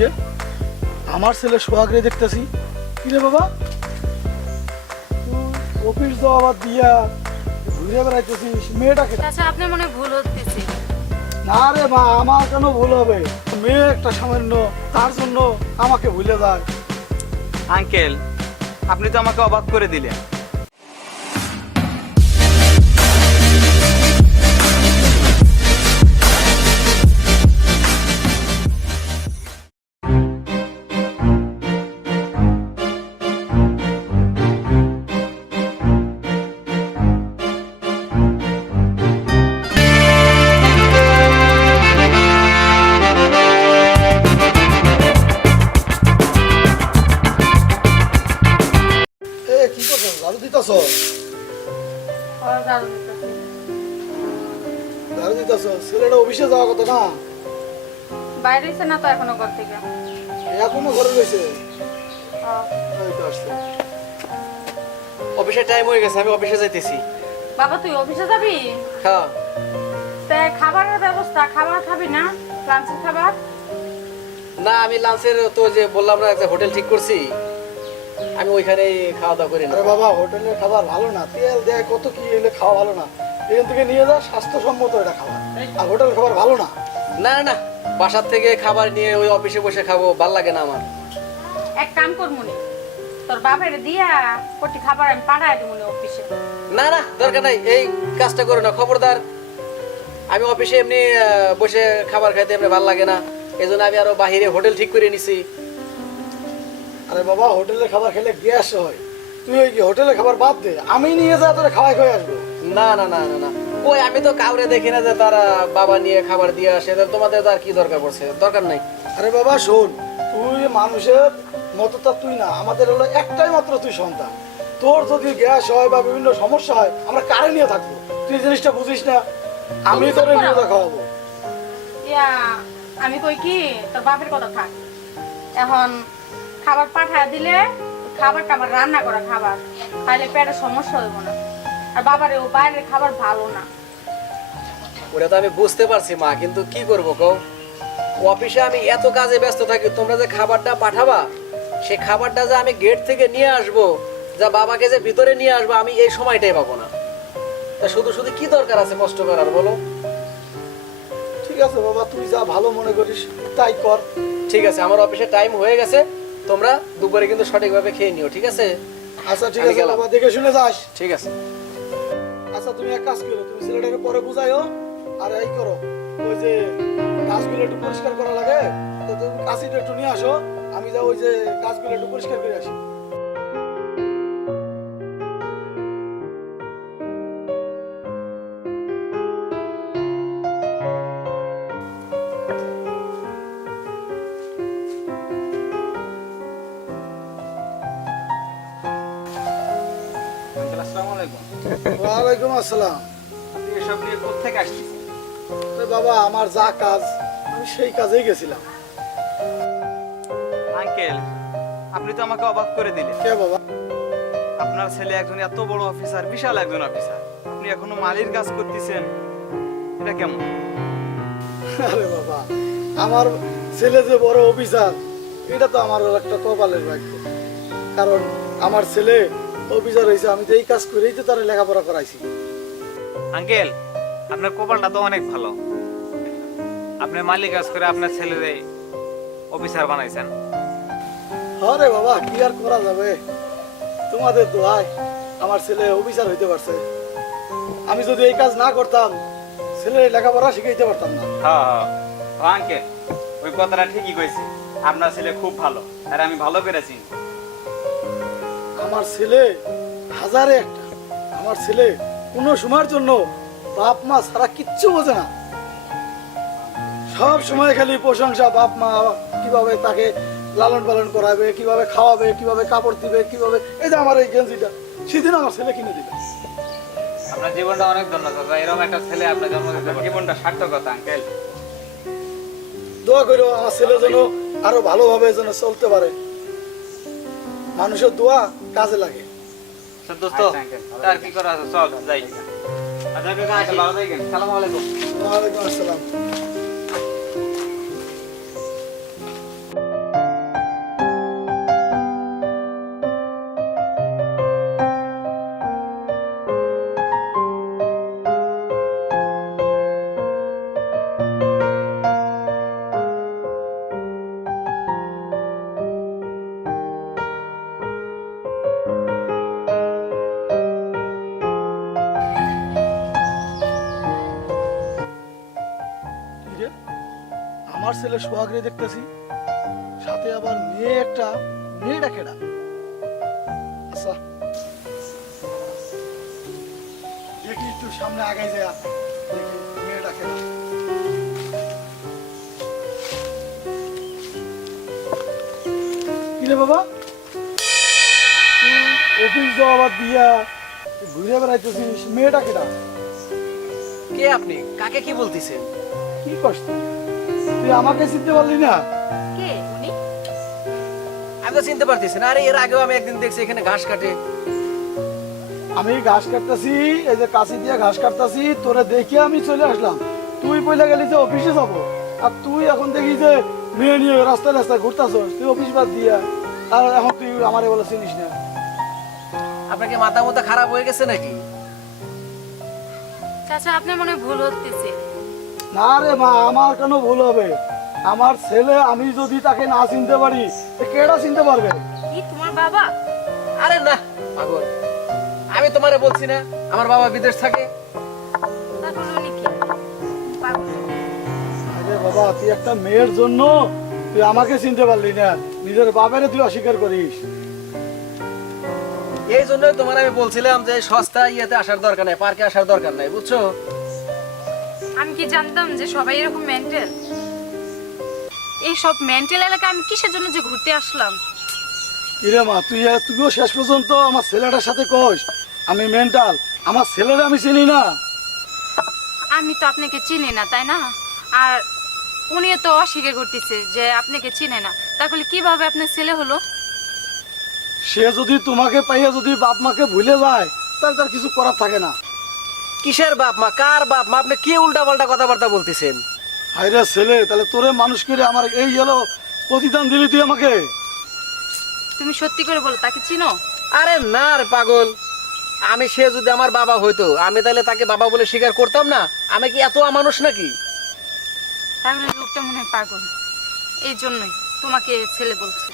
কিরে আমার ছেলে সোহাগরে দেখতেছি। কিরে বাবা তুই অফিস যাওয়া বাদ দিয়া ঘুরে বেড়াইতেছিস মেয়েটাকে? আচ্ছা আপনি মনে হয় ভুল হতেছে। না রে মা, আমার কেন ভুল হবে? মেয়ে একটা সামান্য, তার জন্য আমাকে ভুলে যায়। আঙ্কেল আপনি তো আমাকে অবাক করে দিলেন। এ কি করছো, ঝাড়ু দিতেছ? ঝাড়ু দিতেছ? ছেলেটা অফিসে যাওয়া কথা না? বাইরে হইছে না তো এখনো ঘর থেকে। এখনো ঘরে রয়েছে? এই তো আসছে। অফিসের টাইম হয়ে গেছে, আমি অফিসে যাইতেছি। বাবা তুই অফিসে যাবি? হ্যাঁ। তা খাবারের ব্যবস্থা, খাবার খাবি না? লাঞ্চের খাবার? না আমি লাঞ্চের তো যে বললাম না একটা হোটেল ঠিক করছি, আমি ওইখানেই খাওয়া দাওয়া করি না। আরে বাবা হোটেলের খাবার ভালো না, তেল দেয় কত কি, এলে খাওয়া ভালো না। এখান থেকে নিয়ে যা, স্বাস্থ্যসম্মত এটা খাবার। আর হোটেল খাবার ভালো না। না না বাসার থেকে খাবার নিয়ে ওই অফিসে বসে খাবো, ভাল লাগে না আমার। এক কাম কর মনে, তোর বাপের দিয়া কোটি খাবার আমি পাঠাই দিব মনে অফিসে। না না দরকার নাই, এই কাজটা করো না, খবরদার। আমি অফিসে এমনি বসে খাবার খাইতে এমনি ভাল লাগে না, এই জন্য আমি আরো বাহিরে হোটেল ঠিক করে নিছি। আরে বাবা হোটেলের খাবার খেলে গ্যাস হয়, তুই ওই কি হোটেলের খাবার বাদ দে, আমি নিয়ে যা তোরা খাওয়াই খাওয়াই আসবো। না না না না না ওই আমি তো কাউরে দেখি না যে তারা বাবা নিয়ে খাবার দিয়ে আসে, তাহলে তোমাদের তার কি দরকার পড়ছে? দরকার নাই। আরে বাবা শোন, তুই মানুষের মতো তা তুই না, আমাদের হলো একটাই মাত্র তুই সন্তান। তোর যদি গ্যাস হয় বা বিভিন্ন সমস্যা হয় আমরা কারে নিয়ে থাকবো? তুই এই জিনিসটা বুঝিস না, আমি তোরে নিয়ে যা খাওয়াবো। ইয়া আমি কই কি তোর বাপের কথা থাক, এখন খাবার পাঠায় দিলে খাবার টাবার রান্না করা খাবার তাহলে পেটের সমস্যা হইব না। আর বাবারে ও বাইরের খাবার ভালো না। ওটা তো আমি বুঝতে পারছি মা, কিন্তু কি করবো কও? অফিসে আমি এত কাজে ব্যস্ত থাকি, তোমরা যে খাবারটা পাঠাবা সেই খাবারটা যে আমি গেট থেকে নিয়ে আসবো, যা বাবাকে যে ভিতরে নিয়ে আসবো, আমি এই সময়টাই পাবো না। তা শুধু শুধু কি দরকার আছে কষ্ট করার বলো? ঠিক আছে বাবা, তুই যা ভালো মনে করিস তাই কর। ঠিক আছে, আমার অফিসে টাইম হয়ে গেছে, তোমরা দুপুরে কিন্তু সঠিকভাবে খেয়ে নিও, ঠিক আছে? আচ্ছা ঠিক আমি আছে গেলাম। বাবা, দেখে শুনে যাস। ঠিক আছে। আচ্ছা তুমি এক কাজ করো, তুমি ছেলেটাকে পরে বুঝাইও। আর এই করো, ওই যে গাছগুলো একটু পরিষ্কার করা লাগে, তো তুমি কাশিটা একটু নিয়ে আসো, আমি যা ওই যে গাছগুলো একটু পরিষ্কার করে আসি। আসসালামু আলাইকুম। ওয়ালাইকুম আসসালাম। আপনি এসব নিয়ে কোত্থেকে আসছেন? তো বাবা আমার যা কাজ আমি সেই কাজেই গেছিলাম। আঙ্কেল আপনি তো আমাকে অবাক করে দিলেন। কে বাবা? আপনার ছেলে একজন এত বড় অফিসার, বিশাল একজন অফিসার, আপনি এখনো মালির কাজ করতেছেন, এটা কেমন? আরে বাবা আমার ছেলে যে বড় অফিসার, এটা তো আমার একটা কপালের ভাগ্য। কারণ আমার ছেলে অফিসার হয়েছে, আমি তো এই কাজ করেই তো তারা লেখাপড়া করাইছি। আঙ্কেল আপনার কপালটা তো অনেক ভালো, আপনি মালিক কাজ করে আপনার ছেলেরে অফিসার বানাইছেন। আরে বাবা কি আর করা যাবে, তোমাদের দোয়ায় আমার ছেলে অফিসার হইতে পারছে। আমি যদি এই কাজ না করতাম ছেলে লেখাপড়া শিখাইতে পারতাম না। হ্যাঁ হ্যাঁ আঙ্কেল ওই কথাটা ঠিকই কইছে, আপনার ছেলে খুব ভালো, আর আমি ভালো পেরেছি। আমার ছেলে হাজারে একটা, আমার ছেলে কোনো সময়ের জন্য বাপ মা ছাড়া কিচ্ছু বোঝে না। সব সময় খালি প্রশংসা, বাপ মা কিভাবে তাকে লালন পালন করাবে, কিভাবে খাওয়াবে, কিভাবে কাপড় দিবে, কিভাবে এই যে আমার এই গেঞ্জিটা সেদিন আমার ছেলে কিনে দিবে। আপনার জীবনটা অনেক ধন্যবাদ, এরকম একটা ছেলে আপনার জন্ম দিতে পারে। জীবনটা সার্থকতা আঙ্কেল। দোয়া করো আমার ছেলে যেন আরো ভালোভাবে যেন চলতে পারে। মানুষের দোয়া কাজে লাগে। দোস্ত আর কি করা আছে, চল যাই। আচ্ছা কাকা আসি, ভালো থাকেন। আসসালামু আলাইকুম। ওয়ালাইকুম আসসালাম। আমার ছেলে সোহাগরে দেখতেছি, সাথে আবার মেয়েটা কেডা? আচ্ছা দেখি একটু সামনে আগাই যায়, দেখি মেয়েটা কেডা। কিরে বাবা, তুই অফিস যাওয়া দিয়া ঘুরে বেড়াইতেছিস, মেয়েটা কেডা? কে আপনি? কাকে কি বলতেছেন? কি কষ্ট, তুই আমাকে চিনতে পারলি না? কে উনি? আমি তো চিনতে পারতেছি না। আরে এর আগেও আমি একদিন দেখছি এখানে ঘাস কাটে। আমি ঘাস কাটতেছি, এই যে কাশি দিয়ে ঘাস কাটতেছি, তোরে দেখে আমি চলে আসলাম। তুই বলে গেলি যে অফিসে যাবো, আর তুই এখন দেখি যে মেয়ে নিয়ে রাস্তায় রাস্তায় ঘুরতেছস, তুই অফিস বাদ দিয়া, আর এখন তুই আমারে বলে চিনিস না? আপনার কি মাথা মতো খারাপ হয়ে গেছে নাকি? চাচা আপনার মনে হয় ভুল হতেছে। না রে মা, আমার কেন ভুল হবে? আমার ছেলে, আমি যদি তাকে না চিনতে পারি তো কেডা চিনতে পারবে? কি তোমার বাবা? আরে না পাগল, আমি তোমারে বলছি না আমার বাবা বিদেশ থাকে। তাহলে উনি কি পাগল? আরে বাবা, তুই একটা মেয়ের জন্য তুই আমাকে চিনতে পারলি না, নিজের বাবারে তুই অস্বীকার করিস। এই জন্যই তোমার আমি বলছিলাম যে সস্তা ইয়েতে আসার দরকার নাই, পার্কে আসার দরকার নাই, বুঝছো? আমি কি জানতাম যে সবাই এরকম মেন্টাল? এই সব মেন্টাল এলাকা আমি কিসের জন্য যে ঘুরতে আসলাম? কিরে মা, তুইও শেষ পর্যন্ত আমার ছেলেটার সাথে কস আমি মেন্টাল? আমার ছেলেরা আমি চিনি না? আমি তো আপনাকে চিনি না, তাই না? আর উনিও তো অস্বীকার করতেছে যে আপনাকে চিনে না, তাহলে কিভাবে আপনার ছেলে হলো? সে যদি তোমাকে পাইয়া যদি বাপ মাকে ভুলে যায়, তাহলে তার কিছু করার থাকে না। কিসের বাপ মা? কার বাপ মা? আপনি কি উল্টা পাল্টা কথাবার্তা বলতেছেন? হায়রে ছেলে, তাহলে তোরে মানুষ করে আমার এই হলো প্রতিদান দিলি তুই আমাকে? তুমি সত্যি করে বলো, তাকে চিনো? আরে না রে পাগল, আমি সে যদি আমার বাবা হইতো আমি তাহলে তাকে বাবা বলে স্বীকার করতাম না? আমি কি এত অমানুষ নাকি? তাহলে লোকটা মনে হয় পাগল, এই জন্যই তোমাকে ছেলে বলছে।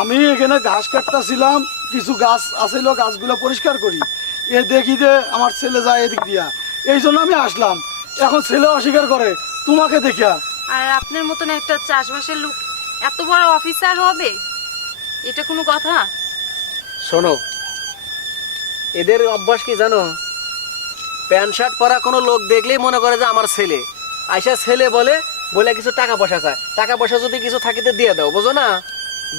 আমি এখানে ঘাস কাটতেছিলাম, কিছু গাছ আছিল, গাছগুলো পরিষ্কার করি, এ দেখি যে আমার ছেলে যায় এদিক দিয়া, এই জন্য আমি আসলাম। এখন ছেলে অস্বীকার করে তোমাকে দেখিয়া। আর আপনার মতন একটা চাষবাসের লোক এত বড় অফিসার হবে, এটা কোনো কথা? শোনো, এদের অভ্যাস কি জানো? প্যান্ট শার্ট পরা কোনো লোক দেখলেই মনে করে যে আমার ছেলে। আইসা ছেলে বলে বলে কিছু টাকা পয়সা চায়, টাকা পয়সা যদি কিছু থাকিতে দিয়ে দাও, বুঝো না?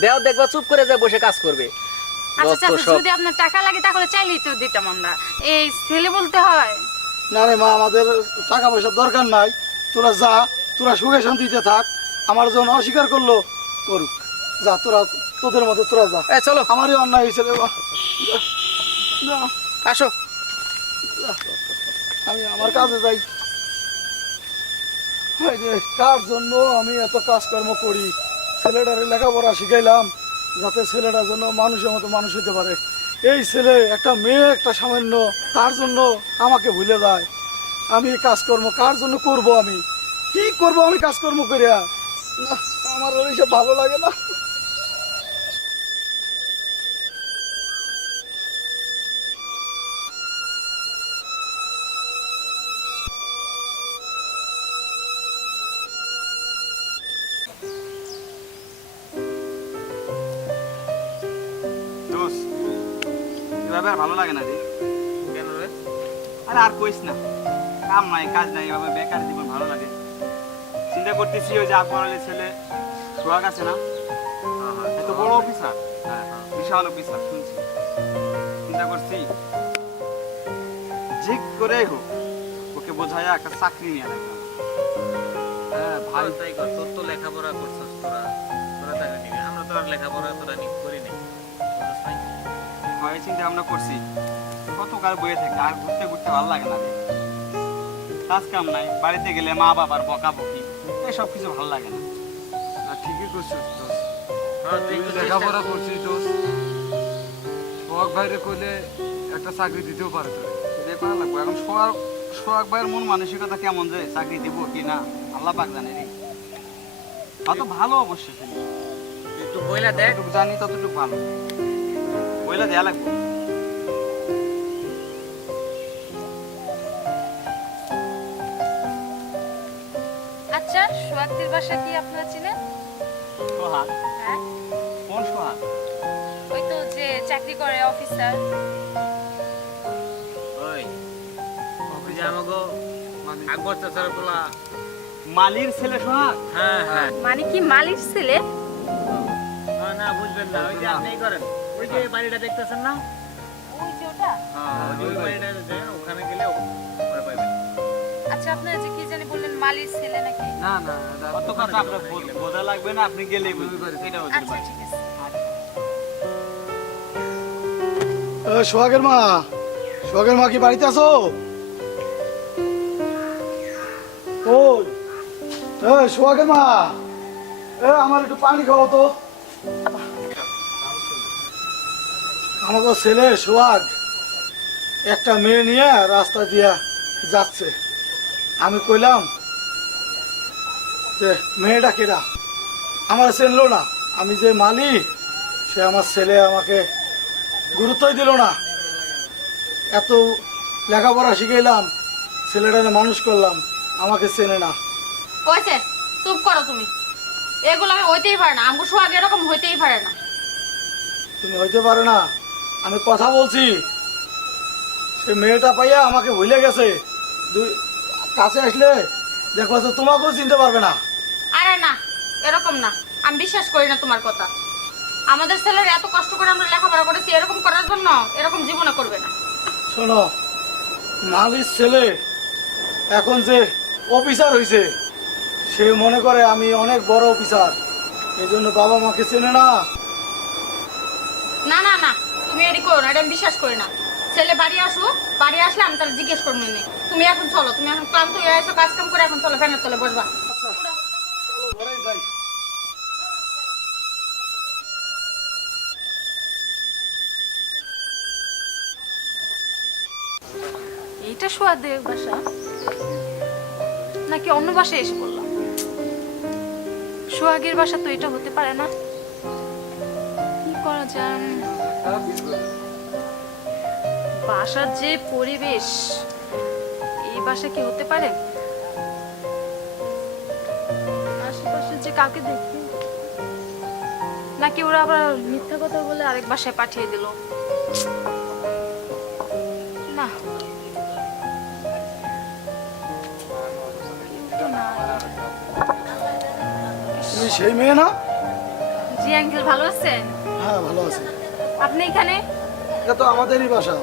দেও, দেখবা চুপ করে যায় বসে কাজ করবে। আচ্ছা যত চাচা, সব। যদি আপনার টাকা লাগে তাহলে চাইলেই তো দিতাম আমরা, এই ছেলে বলতে হয়? না রে মা, আমাদের টাকা পয়সার দরকার নাই, তোরা যা, তোরা সুখে শান্তিতে থাক। আমার জন্য অস্বীকার করলো, করুক, যা তোরা তোদের মতো তোরা যা। এই চলো, আমারই অন্যায় হয়েছে রে, যা, আসো। আমি আমার কাজে যাই। এই যে কার জন্য আমি এত কাজকর্ম করি, ছেলেটারে লেখাপড়া শিখাইলাম যাতে ছেলেটা যেন মানুষের মতো মানুষ হতে পারে। এই ছেলে একটা মেয়ে, একটা সামান্য, তার জন্য আমাকে ভুলে যায়। আমি কাজকর্ম কার জন্য করব? আমি কি করব? আমি কাজকর্ম করিয়া না, আমার ওইসব ভালো লাগে না। দোষ, এভাবে আর ভালো লাগে না রে। কেন রে? আরে আর কইস না, কাম নাই কাজ নাই, এভাবে বেকার জীবন ভালো লাগে। চিন্তা করতেছি ওই যে আকবর আলীর ছেলে সোহাগ আছে না, এত বড় অফিসার, বিশাল অফিসার শুনছি। চিন্তা করছি যে করে হোক ওকে বোঝাইয়া একটা চাকরি নিয়ে রাখলাম। হ্যাঁ ভাই, তাই কর। তোর তো লেখাপড়া করছস, তোরা টাকা নিবি। আমরা তো আর লেখাপড়া করি নাই। বুঝছ নাই? হয় চিন্তা আমরা করছি, কতকাল বয়ে থাকে, আর ঘুরতে ঘুরতে ভালো লাগে না রে। কাজ কাম নাই, বাড়িতে গেলে মা বাবার বকাবকি, এসব কিছু ভালো লাগে না। আর ঠিকই করছিস দোষ, হ্যাঁ, তুই তুই তো লেখাপড়া চেষ্টা- করছিস দোষ। সোহাগ ভাইরে কইলে একটা চাকরি দিতেও পারে তোরে। এটাই করা লাগবে। এখন সোহাগ সোহাগ ভাইয়ের মন মানসিকতা কেমন, যে চাকরি দিব কি না আল্লাহ পাক জানে রে। তা তো ভালো অবশ্যই ছিল, একটু বইলা দেখ। যতটুকু জানি ততটুকু ভালো, বইলা দেয়া লাগবে। আচ্ছা, সোহাগদের বাসা কি আপনারা চিনেন? সোহাগ? হ্যাঁ, কোন সোহাগ? ওই তো যে চাকরি করে অফিসার। ওই ওই যে আমাগো আকবর চাচার পোলা। মালির ছেলে সোহাগ? হ্যাঁ হ্যাঁ। মানে কি মালির ছেলে? না বুঝবেন না, ওই যে আপনি করেন, ওই যে বাড়িটা দেখতেছেন না, ওই যে ওটা। হ্যাঁ ওই বাড়িটা যান, ওখানে গেলে পরে পাইবেন। আচ্ছা, আপনারা যে কি জানি বললেন মালির ছেলে নাকি? না না অত কথা আপনার বোঝা লাগবে না, আপনি গেলেই বুঝবেন। এটা ওদের আচ্ছা বাড়ি। ঠিক আছে। সোহাগের মা, সোহাগের মা কি বাড়িতে আছো? ওই সোহাগের মা, আমার একটু পানি খাও তো। আমাকে ছেলে সোহাগ একটা মেয়ে নিয়ে রাস্তা দিয়া যাচ্ছে। আমি কইলাম যে মেয়েটা কেডা, আমার চিনলো না। আমি যে মালিক, সে আমার ছেলে আমাকে গুরুত্বই দিল না। এত লেখাপড়া শিখাইলাম, ছেলেটাকে মানুষ করলাম, আমাকে চেনে না। কইছে চুপ করো তুমি। এগুলো আমি হইতেই পারে না, আমগো সোহাগ এরকম হইতেই পারে না। তুমি হইতে পারে না, আমি কথা বলছি। সে মেয়েটা পাইয়া আমাকে ভুলে গেছে। কাছে আসলে দেখো তো তোমাকেও চিনতে পারবে না। আরে না, এরকম না, আমি বিশ্বাস করি না তোমার কথা। আমাদের ছেলের এত কষ্ট করে আমরা লেখাপড়া করেছি, এরকম করার জন্য এরকম জীবনে করবে না। শোনো, মালির ছেলে এখন যে অফিসার হয়েছে, সে মনে করে আমি অনেক বড় অফিসার, এই জন্য বাবা মাকে চেনে না। না না না, তুমি এডি করো না, এটা আমি বিশ্বাস করি না। ছেলে বাড়ি আসুক, বাড়ি আসলে আমি তাহলে জিজ্ঞেস করবো নি। তুমি এখন চলো, তুমি এখন ক্লান্ত হয়ে এসো, কাজ কাম করে এখন চলো, ফ্যানের তলে বসবা। আচ্ছা চলো ঘরে যাই। এইটা সোহাগের বাসা নাকি অন্য বাসায় এসে বললাম? সোহাগের বাসা তো এটা হতে পারে না। কি করা যায়? বাসার যে পরিবেশ, এই বাসা কি হতে পারে? আশেপাশে যে কাউকে দেখি নাকি ওরা আবার মিথ্যা কথা বলে আরেক বাসায় পাঠিয়ে দিল। না, কিন্তু না। তুমি সেই মেয়ে না? জি আঙ্কেল, ভালো আছেন? হ্যাঁ ভালো আছি। আপনি এখানে? এটা তো আমাদেরই বাসা।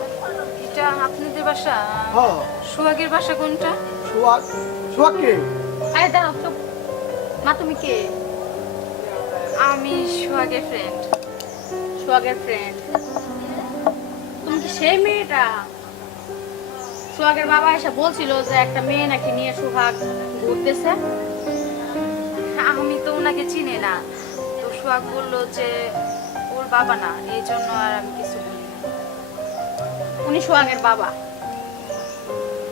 এটা আপনাদের বাসা? হ্যাঁ। সোহাগের বাসা কোনটা? সোহাগ? সোহাগ কে? আরে দাঁড়াও, চুপ। মা তুমি কে? আমি সোহাগের ফ্রেন্ড। সোহাগের ফ্রেন্ড? তুমি কি সেই মেয়েটা? সোহাগের বাবা এসে বলছিল যে একটা মেয়ে নাকি নিয়ে সোহাগ ঘুরতেছে। আমি তো ওনাকে চিনি না, তো সোহাগ বললো যে ওর বাবা না, এই জন্য আর আমি কিছু বলি না। উনি সোহাগের বাবা?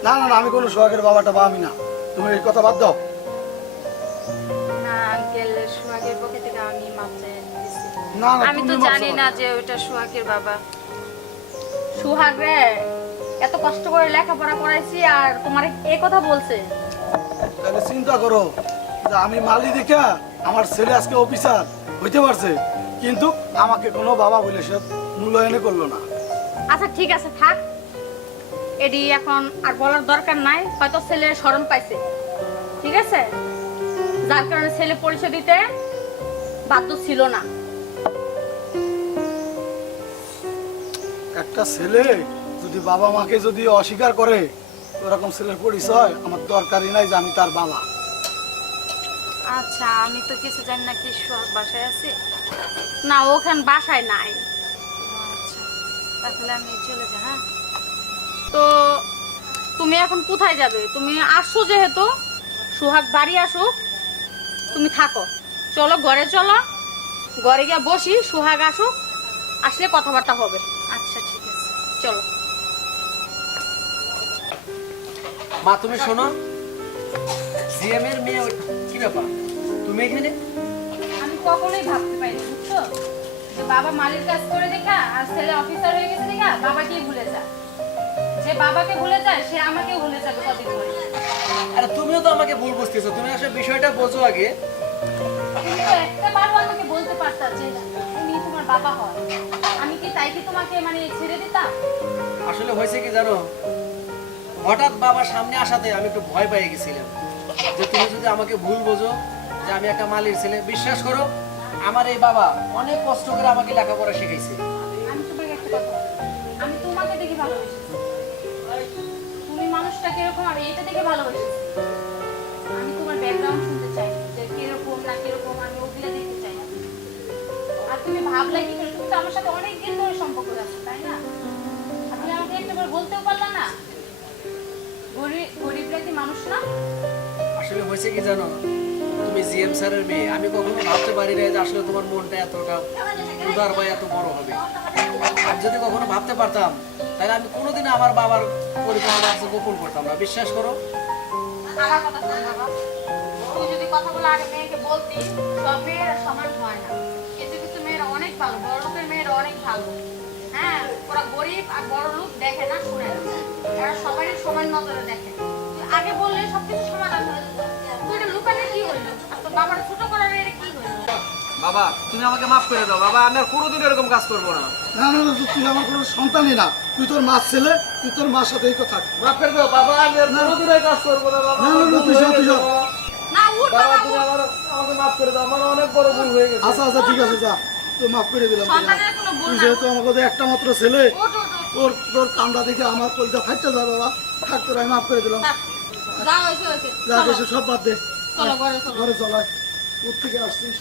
না না না, আমি কোনো সোহাগের বাবাটা বা আমি না। তুমি এই কথা বাদ দাও। না আঙ্কেল, সোহাগের পক্ষে থেকে আমি মাপ চাইছি। না না, আমি তো তুমি মাপ জানি চাও না যে ওটা সোহাগের বাবা। সোহাগ রে, এত কষ্ট করে লেখাপড়া করাইছি আর তোমার এই কথা বলছে? তাহলে চিন্তা করো যে আমি মালি দেখা আমার ছেলে আজকে অফিসার হইতে পারছে, কিন্তু আমাকে কোনো বাবা বলে সে মূল্যায়নে করলো না। আচ্ছা ঠিক আছে, থাক। এডি এখন আর বলার দরকার নাই, হয়তো ছেলে শরম পাইছে। ঠিক আছে, যার কারণে ছেলে পরিচয় দিতে বাধ্য ছিল না। একটা ছেলে যদি বাবা মাকে যদি অস্বীকার করে, ওরকম ছেলের পরিচয় আমার দরকারই নাই যে আমি তার বাবা। আচ্ছা, আমি তো কিছু জানি না। কি সোহাগ বাসায় আছে? না, ওখানে বাসায় নাই। আচ্ছা, তাহলে আমি চলে যাই। হ্যাঁ, তো তুমি এখন কোথায় যাবে? তুমি আসছো যেহেতু, সোহাগ বাড়ি আসুক, তুমি থাকো। চলো ঘরে চলো, ঘরে গিয়ে বসি, সোহাগ আসুক, আসলে কথাবার্তা হবে। আচ্ছা ঠিক আছে, চলো। মা তুমি শোনো, সিএম এর মেয়ে কি ব্যাপার, তুমি এখানে? আমি কখনোই ভাবতে পারিনি, বুঝছো, যে বাবা মালির কাজ করে দেখা আর ছেলে অফিসার হয়ে গেছে দেখা বাবাকেই ভুলে যায়। যে বাবাকে ভুলে যায় সে আমাকেও ভুলে যাবে কদিন পরে। আরে তুমিও তো আমাকে ভুল বুঝতেছো, তুমি আসলে বিষয়টা বোঝো আগে। তুমি তো একটাবারও আমাকে বলতে পারতা যে উনি তোমার বাবা হয়। আমি কি তাই কি তোমাকে মানে ছেড়ে দিতাম? আসলে হয়েছে কি জানো, হঠাৎ বাবার সামনে আসাতে আমি একটু ভয় পেয়ে গেছিলাম যে তুমি যদি আমাকে ভুল বোঝো যে আমি একটা মালির ছেলে। বিশ্বাস করো, আমার এই বাবা অনেক কষ্ট করে আমাকে লেখাপড়া শিখাইছে। আমি তোমাকে একটা কথা বলি, আমি তোমাকে দেখে ভালোবেসেছি। তুমি মানুষটা কিরকম আমি এটা দেখে ভালোবেসেছি। আমি তোমার ব্যাকগ্রাউন্ড শুনতে চাই না, যে কিরকম না কিরকম আমি ওগুলো দেখতে চাই না। আর তুমি ভাবলে কি করে? তুমি তো আমার সাথে অনেক দিন ধরে সম্পর্ক আছে, তাই না? আর তুমি আমাকে একটাবার বলতেও পারলা না? গরিবরা কি মানুষ না? আসলে হয়েছে কি জানো, তুমি জিএম স্যারের মেয়ে, আমি কখনো ভাবতে পারি না যে আসলে তোমার মনটা এতটা উদার বা এত বড় হবে। আর যদি কখনো ভাবতে পারতাম তাহলে আমি কোনোদিন আমার বাবার পরিচয় আমার কাছে গোপন করতাম না। বিশ্বাস করো। আমার কথা শোন বাবা, তুই যদি কথাগুলো আগে মেয়েকে বলতি, সব মেয়েরা সমান হয় না। কিছু কিছু মেয়েরা অনেক ভালো, বড় লোকের মেয়েরা অনেক ভালো। হ্যাঁ, ওরা গরিব আর বড় লোক দেখে না, শুনে না, এরা সবারই সমান নজরে দেখে। তুই আগে বললে সবকিছু সমাধান হয়ে যেত। তুই এটা লুকালে কি হইলো? আর তোর বাবার ছোট করার এটা কি হইলো? বাবা তুমি আমাকে মাফ করে দাও বাবা, আমি আর কোনোদিন এরকম কাজ করবো না। না না না, তুই আমার কোনো সন্তানই না, তুই তোর মার ছেলে, তুই তোর মার সাথেই তো থাক। মাফ করে দাও বাবা, আমি আর কোনোদিন এই কাজ করবো না বাবা। না না না, তুই যা তুই যা। না, উঠ বাবা বাবা, তুমি উঠ। আমাকে মাফ করে দাও, আমার অনেক বড় ভুল হয়ে গেছে। আচ্ছা আচ্ছা ঠিক আছে, যা, তুই মাফ করে দিলাম তোকে। সন্তানের কোনো ভুল তুই না। যেহেতু আমাকে একটা মাত্র ছেলে, উঠ, উঠ, উঠ। তোর তোর কান্দা দেখে আমার কলজা ফাইটটা যায় বাবা। থাক, তোর আমি মাফ করে দিলাম। থাক। যা হয়েছে হয়েছে। যা চলো, কিছু সব বাদ দে, চলো ঘরে চলো। ঘরে চলাই। কোথা থেকে আসছিস?